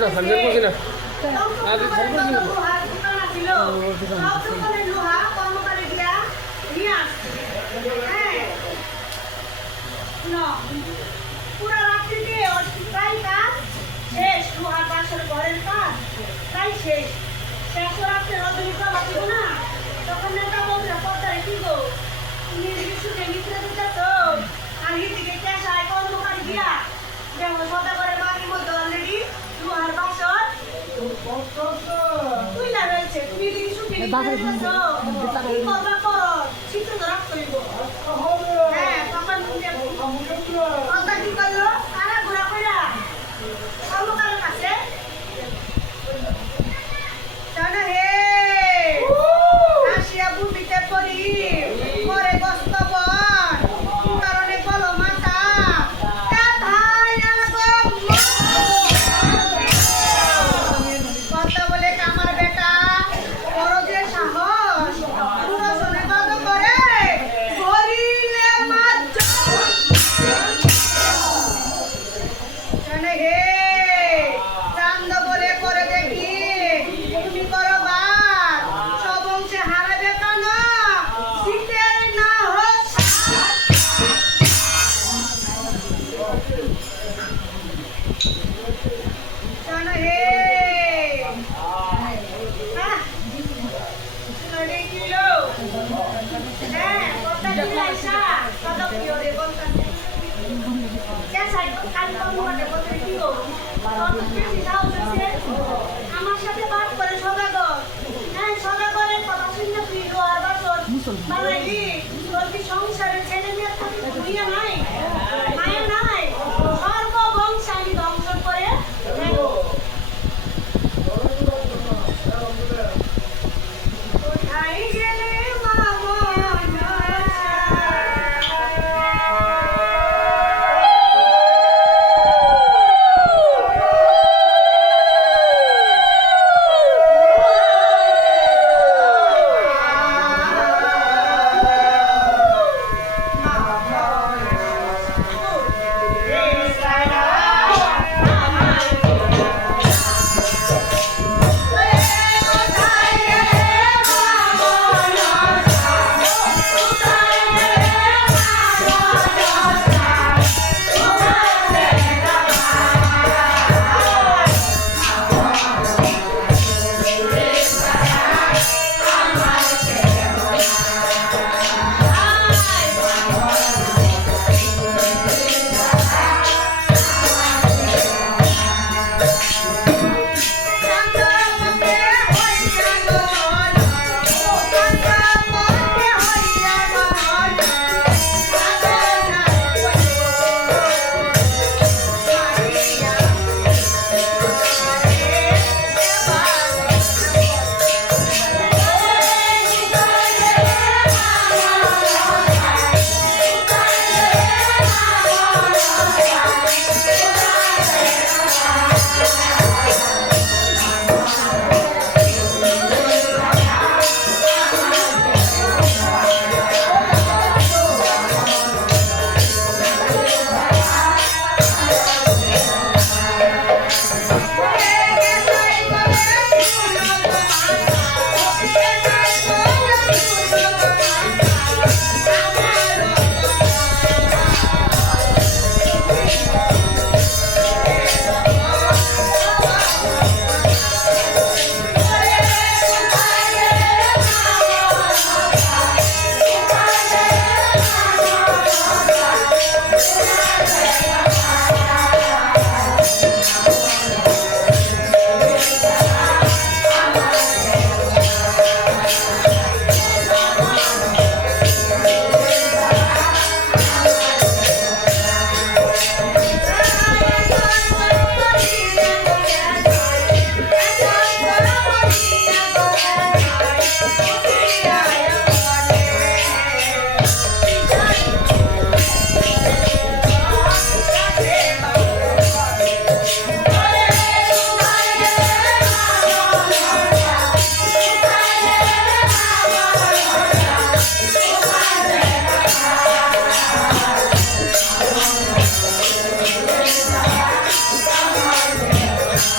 করছি না সার্ভে করছি না আজ সার্ভে করছি না পুরা রাত্রিতে প্রায় কাজ শেষ লোহার বাসর ঘরের কাজ প্রায় শেষ শেষ রাত্রে রজনীকলা ছিল না তখন নেতা বলছে পর্দারে কি গো তুমি বিশুকে মিত্রে দিতেছ আর হিদিকে কেশায় কর্মকারী দিয়া যেমন সদা করে বাড়ির মধ্যে অলরেডি লোহার বাসর তুই না রয়েছে তুমি বিশুকে মিত্রে দিতেছ কি করবা করো চিত্র তো রাখতে হইব হ্যাঁ তখন কথা কি করলো তারা ঘোরা কইরা কর্মকারের কাছে জানো হে আসিয়া ভূমিতে পড়ি করে বস্তবন কারণে বলো মাতা কথা বলে আমার বেটা বড় যে সাহস পুরো শোনে বাদ করে ধরিলে মাছ জানে হে চান্দ বলে করে দেখি তুমি করো বাদ সব অংশে হারাবে কেন শীতের না হোক জানো হে কিলো হ্যাঁ কথা কি আইসা কথা কি ওরে বলতা আমার সাথে বাদ করে সদাগর হ্যাঁ সদাগরের কথা শুনে তুই লোহার বাসন বানাইলি